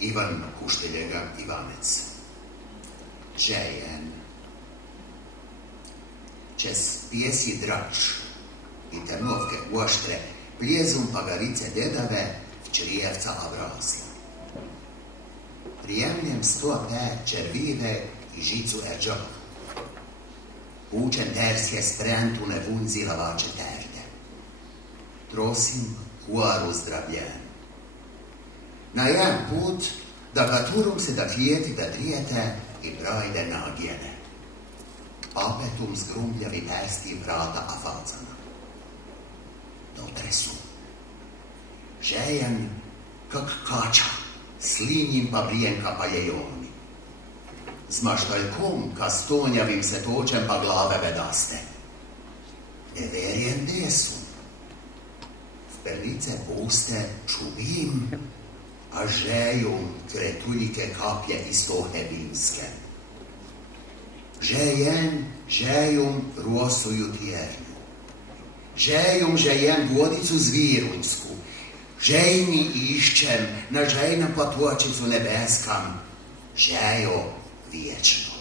Ivan Kušteljega Ivanec. Džejen. Čez pjesi drač i temnovke oštre pljezum pagarice dedave v črijevca abrasi. Prijemljem 105 červive i žicu eđov. Učen tersje sprentu ne vunzi lavače terde. Trosim kuaru zdravljen. Na jedan put da gaturum se da klijeti da drijete i brojde nagijene. Apetum zgrumljavi persti vrata afalcana. Dotre su. Žejen kak kača, slinjim pa brijenka pa jejoni. Zmaštaljkom ka stonjavim se točem pa glave vedaste. Ne verjen desu. V pernice puste čubim, a žejum kretuljike kapje i stohe vinske. Žejum rosuju tjernju. Žejem vodicu zvirunjsku. Žejni išćem na žejna patočicu nebeskam. Žejo vječno.